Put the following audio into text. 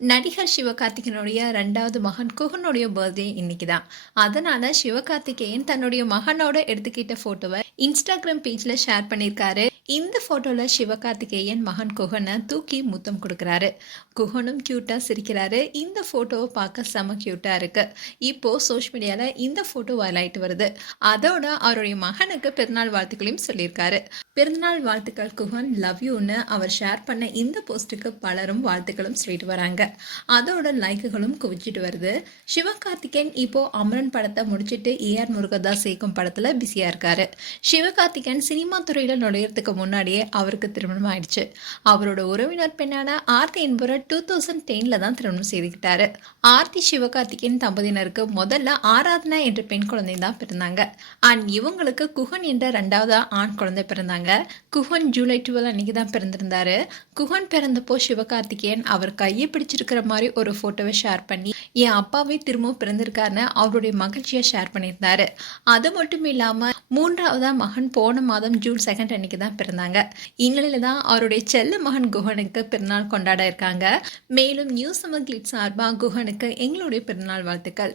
நடிகர் சிவகார்த்திகேயனுடைய ரெண்டாவது மகன் குகனுடைய பர்த்டே இன்னைக்கு தான் அதனால சிவகார்த்திகேயன் தன்னுடைய மகனோட எடுத்துக்கிட்ட போட்டோவை இன்ஸ்டாகிராம் பேஜ்ல ஷேர் பண்ணியிருக்காரு. இந்த ஃபோட்டோவில் சிவகார்த்திகேயன் மகன் குகனை தூக்கி முத்தம் கொடுக்குறாரு. குகனும் க்யூட்டாக சிரிக்கிறாரு. இந்த ஃபோட்டோவை பார்க்க செம க்யூட்டாக இருக்குது இப்போ சோஷியல் மீடியாவில் இந்த ஃபோட்டோ வைரலாயிட்டு வருது. அதோட அவருடைய மகனுக்கு பிறநாள் வாழ்த்துக்களையும் சொல்லியிருக்காரு. பிறந்தநாள் வாழ்த்துக்கள் குகன் லவ் யூன்னு அவர் ஷேர் பண்ண இந்த போஸ்ட்டுக்கு பலரும் வாழ்த்துக்களும் சொல்லிட்டு வராங்க. அதோட லைக்குகளும் குவிச்சிட்டு வருது. சிவகார்த்திகேயன் இப்போது அமரன் படத்தை முடிச்சுட்டு ஏஆர் முருகதாஸ் இயக்கும் படத்தில் பிஸியாக இருக்காரு. சிவகார்த்திகேயன் சினிமா துறையில் நுழையறதுக்கு முன்னாடியே அவருக்கு திருமணம் ஆயிடுச்சு. அவரோட உறவினர் பெண்ணான ஆர்த்தி என்பவரை டூ தௌசண்ட் டென்ல தான் திருமணம் செய்துக்கிட்டாரு ஆர்த்தி சிவகார்த்திகேயன் தம்பதியினருக்கு முதல்ல ஆராதனா என்ற பெண் குழந்தை தான் பிறந்தாங்க. அண்ட் இவங்களுக்கு குஹன் என்ற ரெண்டாவது ஆண் குழந்தை பிறந்தாங்க. குஹன் ஜூலை டுவெல் அன்னைக்கு தான் பிறந்திருந்தாரு. குஹன் பிறந்தப்போ சிவகார்த்திகேயன் அவர் கையை பிடிச்சிருக்கிற மாதிரி ஒரு போட்டோவை ஷேர் பண்ணி என் அப்பாவே திரும்பவும் பிறந்திருக்காருன்னு அவருடைய மகிழ்ச்சியை ஷேர் பண்ணியிருந்தாரு. அது மட்டும் இல்லாம மூன்றாவதா மகன் போன மாதம் ஜூன் செகண்ட் அன்னைக்கு தான் பிறந்தாங்க இந்நிலையில தான் அவருடைய செல்ல மகன் குஹனுக்கு பிறநாள் கொண்டாட இருக்காங்க. மேலும் நியூஸ் சமர் கிளிட் சார்பா குஹனுக்கு எங்களுடைய பிறநாள் வாழ்த்துக்கள்.